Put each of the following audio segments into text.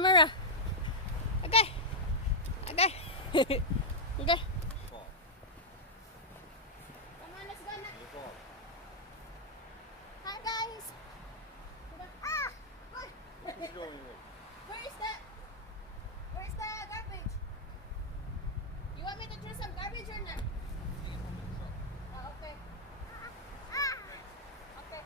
camera. Okay. Okay. Okay. Come on, let's go na. Hi guys. Ah! Where is that? Where is the garbage? You want me to throw some garbage or not? Oh, okay. Okay.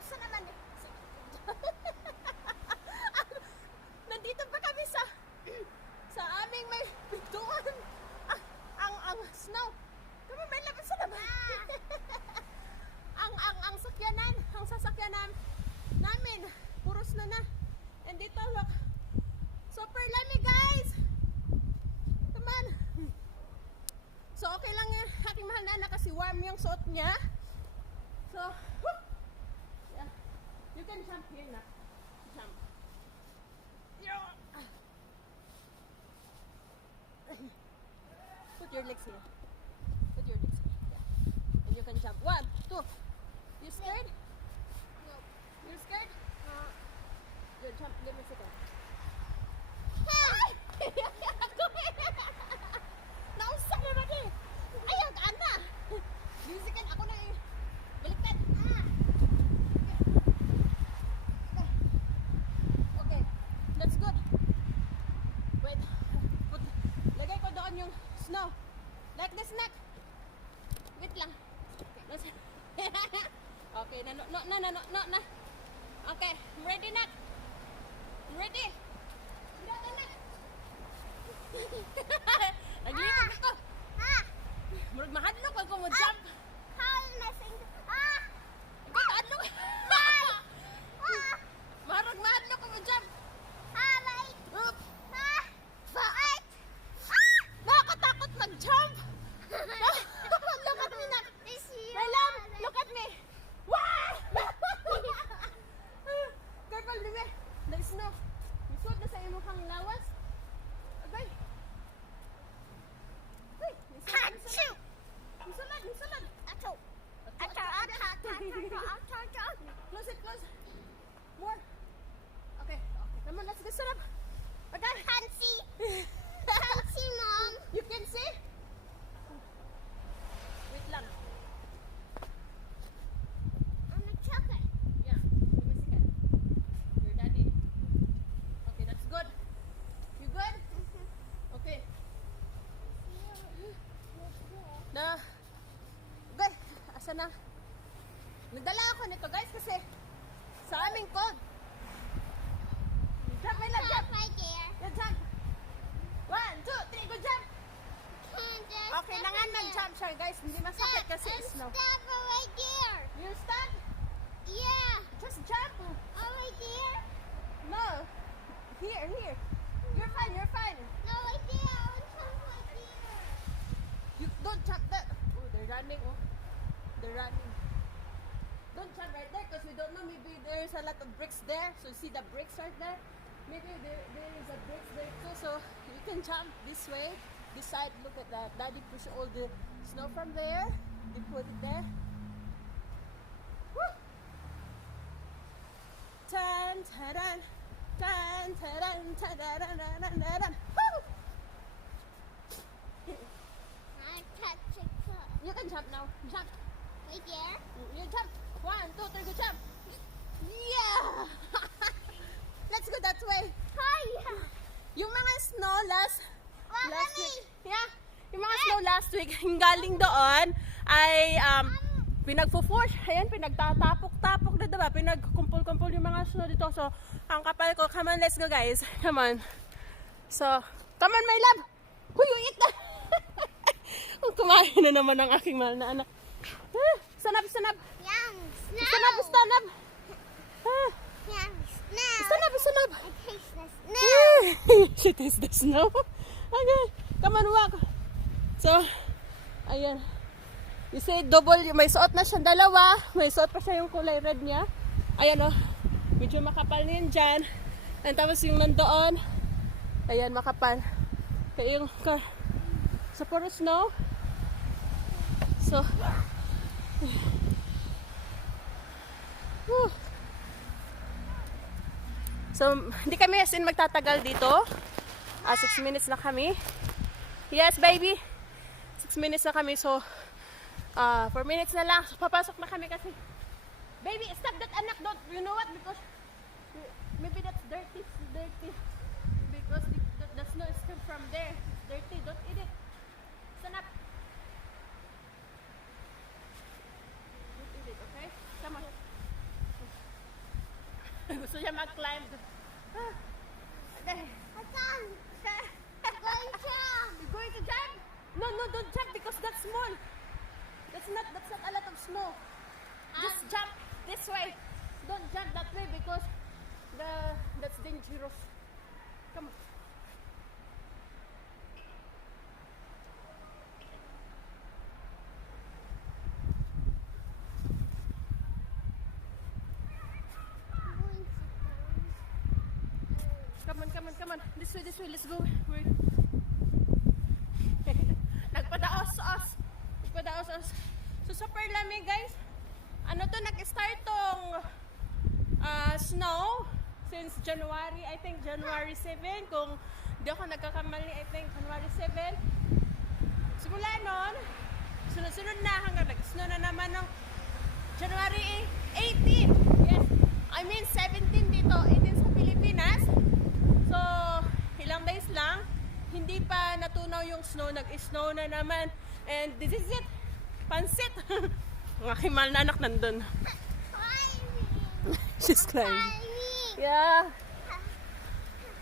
Asa naman eh? Nandito pa kami sa aming may pintuan. Ang snow. Kami may labas sa labas. ang sakyanan, ang sasakyanan namin, puro snow na. And dito, look. Super lamig, guys. Come on. So, okay lang yan. Aking mahal na anak kasi warm yung suot niya. So, yeah. You can jump here na. Jump. Put your legs here. Put your legs here. Yeah. And you can jump. 1, 2. You scared? No. You're scared? You jump. Let me sit down. Nausak na lagi. Ayaw ka na. Musican ako na eh. Baliktad. Okay. That's good. Wait. Lagay ko doon yung snow. Like this, neck. Wait lang. Okay. Okay. No. Okay. I'm ready, neck. I'm ready. Naglilig ako. Murag mahadlok ako mo jump. Mahadlok. Murag mahadlok ako mo jump. Nakakatakot mag-jump. Look at me na. My love, look at me. Careful, Bebe. There is snow. Misod na sa imong kang lawas. Agay. Ay, misulad. Close it, close. More. Okay. Come on, let's go sit up. Okay. Mom. You can see? Wait lang. I'm a chocolate. Yeah. Give me a second. Your daddy. Okay, that's good. You good? Okay. Na. Okay. Asa na? Nagdala ako nito guys kasi sa aming code. Jump, my love, jump. Right there. Yeah, jump. 1, 2, 3, go jump. Okay, nangan nag-jump siya guys. Hindi masakit kasi snow. Stop right there. You stop? Yeah. Just jump. Right there. No. Here. You're fine. No, right there. I want to jump right there. You don't jump that. Oh, they're running. Don't jump right there because we don't know. Maybe there's a lot of bricks there. So see the bricks right there? Maybe there is a bricks there too. So you can jump this way. This side, look at that. Daddy pushed all the snow from there. They put it there. Woo! Tan, taran, tan, taran, taran, taran. Woo! I touch it. You can jump now. Jump. Right there. You jump. 1, 2, 3, go jump. Yeah! Let's go that way. Hiya. Yung mga snow last Mommy. week. Yeah. Yung mga snow last week, yung galing doon ay pinagpo-force. Ayan, pinagtatapok-tapok na diba? Pinagkumpul-kumpul yung mga snow dito. So, ang kapal ko. Come on, let's go guys. Come on. So, come on my love. Huy, eat na. Kumain na naman ang aking mahal na anak. Stand up. Young snow. Stand up. Young snow. Stand up. I taste the snow. She tastes the snow. Okay, come on, walk. So, ayan. You see, double, may suot na siyang dalawa. May suot pa siya yung kulay red niya. Ayan o, medyo makapal na yun dyan. And tapos yung nandoon, ayan, makapal. Kaya yung car, sa puro snow. So, So, hindi kami as in magtatagal dito. 6 minutes na kami. Yes, baby. 6 minutes na kami. So, 4 minutes na lang. So, papasok na kami kasi. Baby, stop that anak. Don't, you know what? Because maybe that's dirty. Dirty. Because the snow is still from there. It's dirty. Don't eat it. Stand up. Don't eat it, okay? Come on. Gusto niya mag-climb. Okay. You're going to jump? No, don't jump because that's small. That's not a lot of snow. Just jump this way. Don't jump that way because that's dangerous. Come on. Come on. This way. Let's go. Nagpadaos-os. So, super lamig, guys. Ano to, nag-start tong snow since January, I think January 7. Kung di ako nagkakamali, I think January 7. Simula nun, sunod-sunod na hanggang nag-snow na naman ng January 18. Yes, I mean 17 dito, 18 sa Pilipinas. So, ilang days lang, hindi pa natunaw yung snow, nag-snow na naman. And this is it, pansit. Ang aking mahal na anak nandun. She's climbing. Yeah.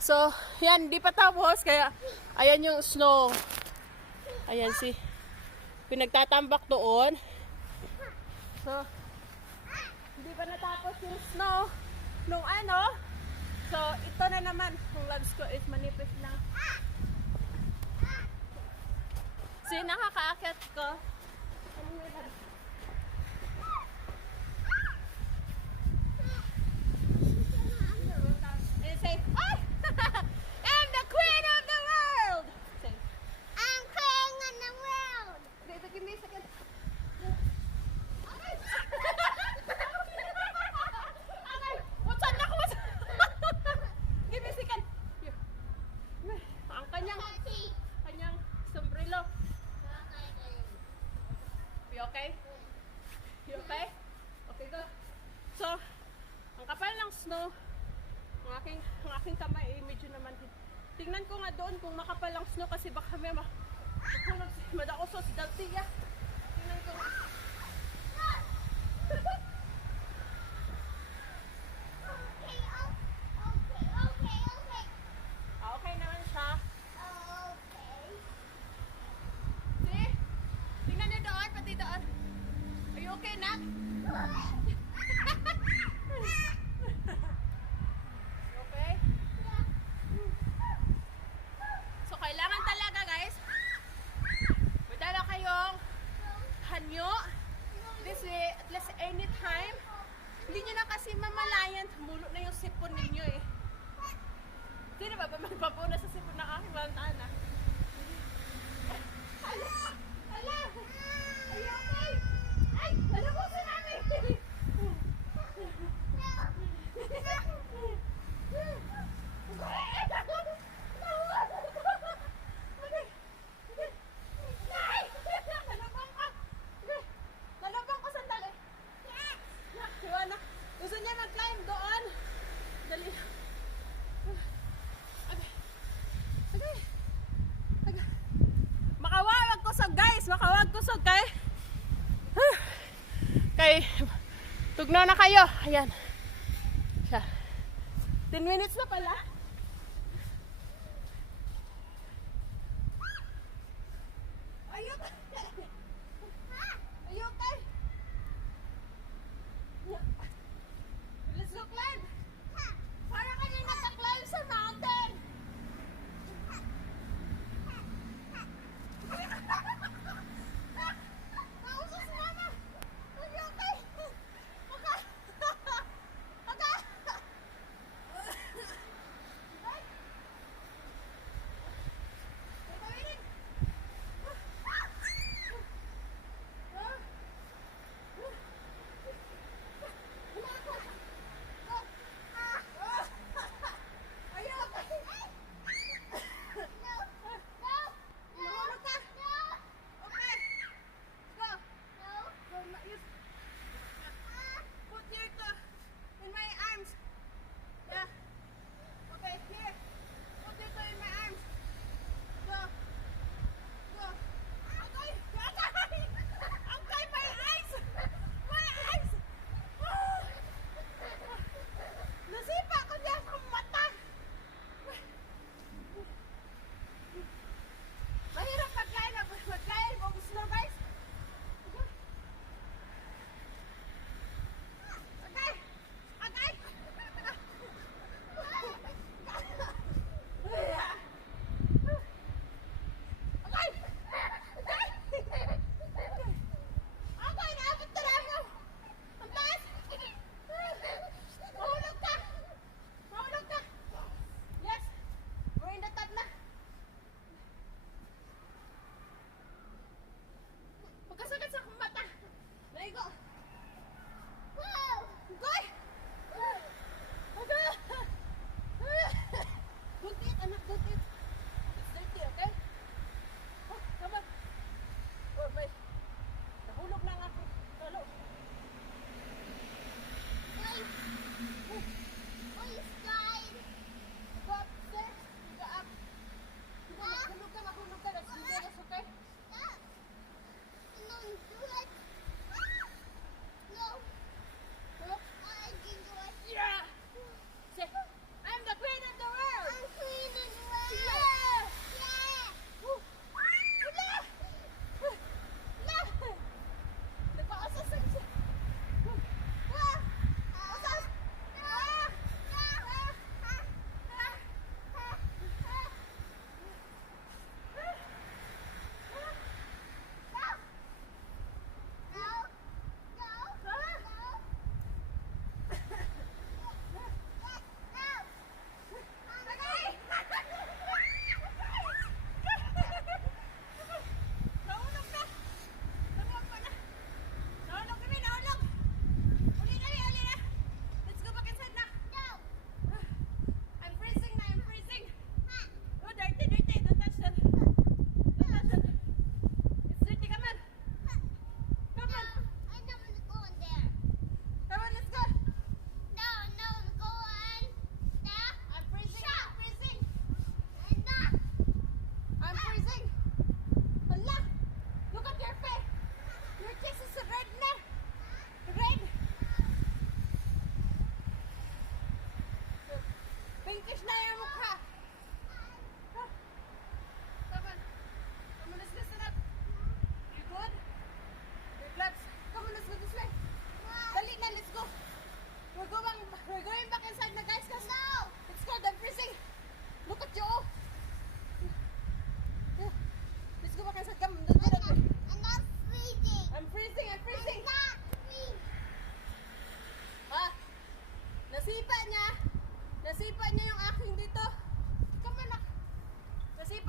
So, yan, di pa tapos, kaya ayan yung snow. Ayan si, pinagtatambak doon. So, hindi pa natapos yung snow nung ano. So, ito na naman, kung loves ko is manipis lang. So, nakakaakyat ko. And say, "Oh, I'm the queen of the world." Say, I'm queen of the world. give me a second. What's on? Give me a second. Here. Ang kanyang sombrero. You okay? You okay? Okay, go. So, ang kapal ng snow, ang aking kamay, medyo naman. Tingnan ko nga doon kung makapal ang snow kasi baka may makulog si Madaoso, si Daltia. Tingnan ko. Okay naman siya. See? Tingnan niyo doon, pati doon. Are you okay, Nak? Okay? So, kailangan talaga, guys, may dala kayong hanyo. This way, at least anytime, hindi nyo na kasi mamalayan, tumulo na yung sipon ninyo eh. Sino ba magpapuna sa sipon ng aking bantana? Hala! Are you okay? Ay! Nalabusan namin! Nalabang ko sandali. Siwana, gusto niya mag-climb doon. Dali. Okay. Makawag kusog, guys. Makawag kusog kay. Kay tugnaw na kayo. Ayan. Siya. 10 minutes na pala. Are you okay? Let's go climb. Para kami naka-climb sa mountain. Nausos na na. Are you okay? Okay.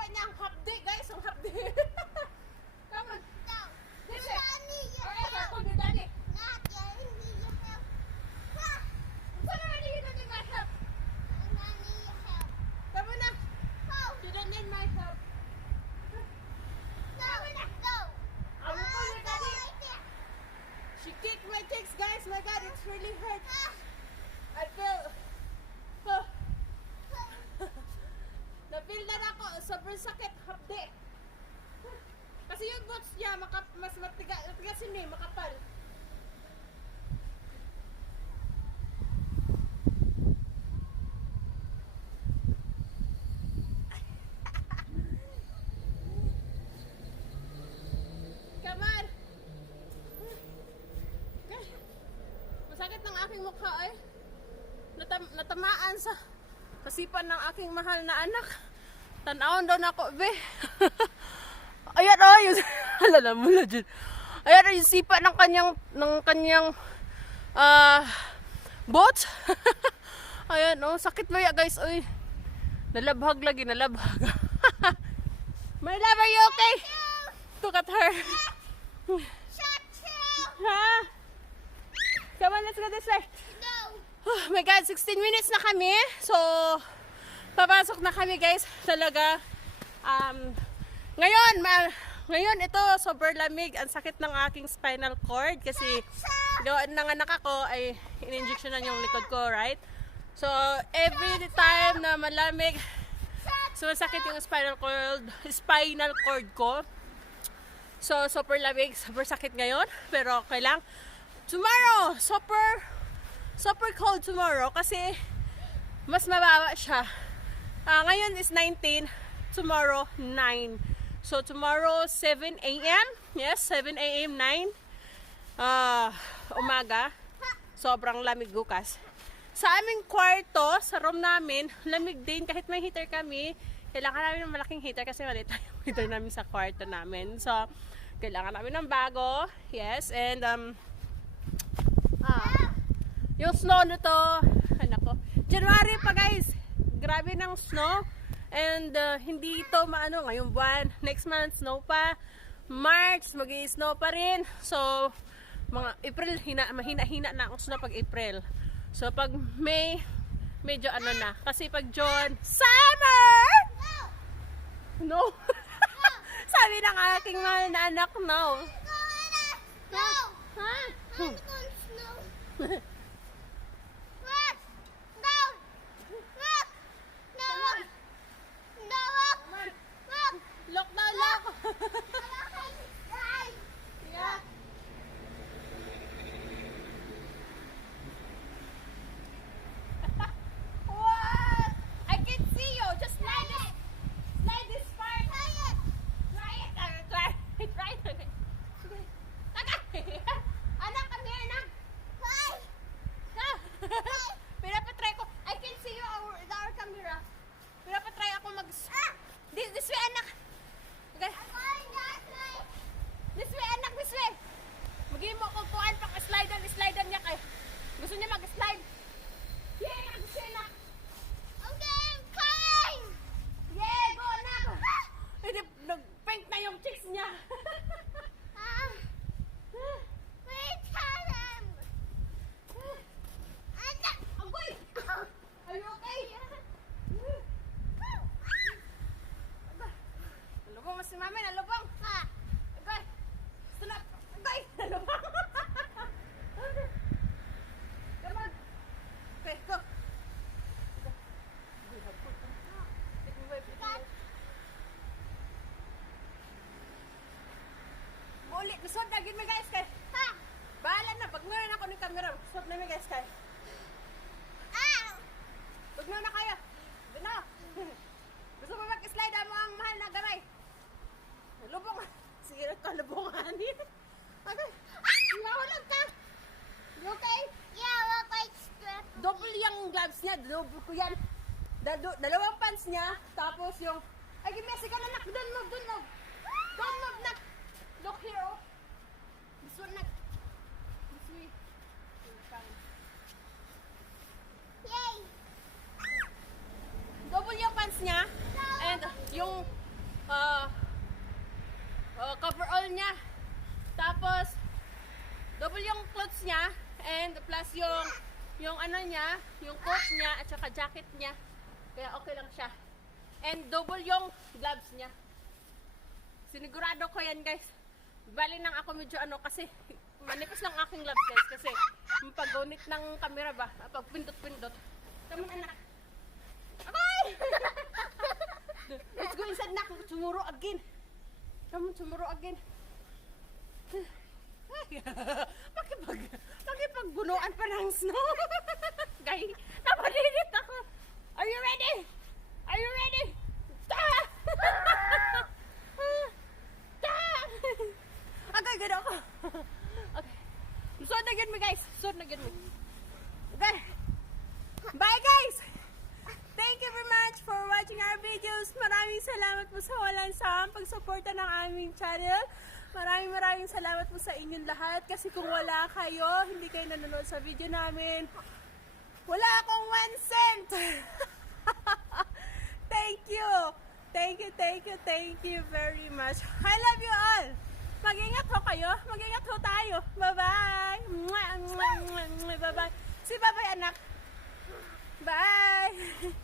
Nasipa niya ang hapdi, guys. Ang hapdi. Come on. No. This You way. don't need your Alright, help. I'll call your daddy. Not yet. You need your help. Ah, Saan naman you don't need my help? I don't need your help. Come on na. Oh, You don't need my help. no, no. I will call your Go daddy. right there. She kicked my kicks, guys. My God, it's really hurt. Ah, I feel... Oh. Na-feel na ako. Sobrang sakit. Hapdi. Kasi yung boots niya, mas matigasin eh, makapal. Come on! Okay. Masakit ng aking mukha eh. Natamaan sa kasipan ng aking mahal na anak. Tanawon daw na ako, be. Ayan o, yung... Halala mo na dyan. Ayan o, yung sipa ng kanyang boat. Ayan o, sakit ba ya guys? Uy, nalabhag lagi, nalabhag. My love, are you okay? Look at her. shut up. Ha? Come on, let's go this way. No. Oh my God, 16 minutes na kami. So, papasok na kami guys. Talaga. Ngayon ito, sobrang lamig. Ang sakit ng aking spinal cord. Kasi, gawaan ng anak ako ay in-injection na yung likod ko, right? So, every time na malamig, sumasakit yung spinal cord ko. So, super lamig, super sakit ngayon. Pero, okay lang. Tomorrow, super cold tomorrow kasi mas mababa siya. Ngayon is 19, tomorrow 9. So tomorrow 7 a.m. Yes, 7 a.m. 9 umaga. Sobrang lamig bukas. Sa aming kwarto, sa room namin, lamig din kahit may heater kami. Kailangan namin ng malaking heater kasi maliit lang yung heater namin sa kwarto namin. So kailangan namin ng bago. Yes, and yung snow na to, anak ko, January pa guys, grabe ng snow, and hindi ito maano ngayong buwan, next month snow pa, March mag-i-snow pa rin, so mga April, mahina-hina na ang snow pag April, so pag May, medyo ano na, kasi pag June, summer! No! Sabi ng aking mahal na anak, no. No. Ha? I'm going snow. Look. No. Look. No. Look. No. Look. Look. Look na, look! Right. Yeah. What? I can see you. Just slide this part. Try it. Try it. Okay. Okay. Anak, come here, anak. Hi. Pinapatry ko. I can see you our camera. Pinapatry ako This way, anak. Okay. I'm going that way. This way, anak. This way. Magiging mo kung kuhaan pang slide niya kay. Gusto niya mag-slide. Yeah, gusto niya, anak. Okay, I'm coming. Yeah, go, anak. Hindi, nag-paint na yung cheeks niya. Wait, tell them. Agoy! Are you okay? Nalubong mo si mami, nalubong. Agoy! Stop! Agoy! Nalubong! Come on! Okay, go! Ulit, lusod na, gid me guys kay. Bahala na, pag meron ako ng camera, lusod na me guys kay. Pag meron na kayo, gano. Gusto mo mag-slide mo ang mahal na garay. Lubong. Sige, lubongan. Okay. Nahulag ka. You okay? Yeah, look like strap. Double yung gloves niya, double ko yan. Dalawang pants niya, tapos yung... Ay, gimesi ka na, nak. Don't move. Don't move, nak. Look here, oh. This one, nak. This way. Yay! Double yung pants niya. And yung coverall niya. Tapos, double yung clothes niya, and plus yung ano niya, yung coat niya, at saka jacket niya. Kaya okay lang siya. And double yung gloves niya. Sinigurado ko yan, guys. Bali nang ako medyo kasi manipis lang aking gloves, guys, kasi yung paggunit ng camera ba, pag pindot-pindot. Come on, anak. Abay! Let's go inside, nak. Tomorrow again. Come on, tomorrow again. Pakipagbunuan pa ng snow. Guys, napalinit ako. Are you ready? Are you ready? Ta! Ta! Okay, good ako. Okay. Suot na gid mo, guys. Suot na gid mo. Okay. Bye, guys! Thank you very much for watching our videos. Maraming salamat po sa walang sawang pagsuporta ng aming channel. Maraming salamat po sa inyong lahat. Kasi kung wala kayo, hindi kayo nanonood sa video namin, wala akong 1 cent. Thank you. Thank you very much. I love you all. Mag-ingat ho kayo. Mag-ingat ho tayo. Bye-bye. Bye-bye. Si bye-bye, anak. Bye.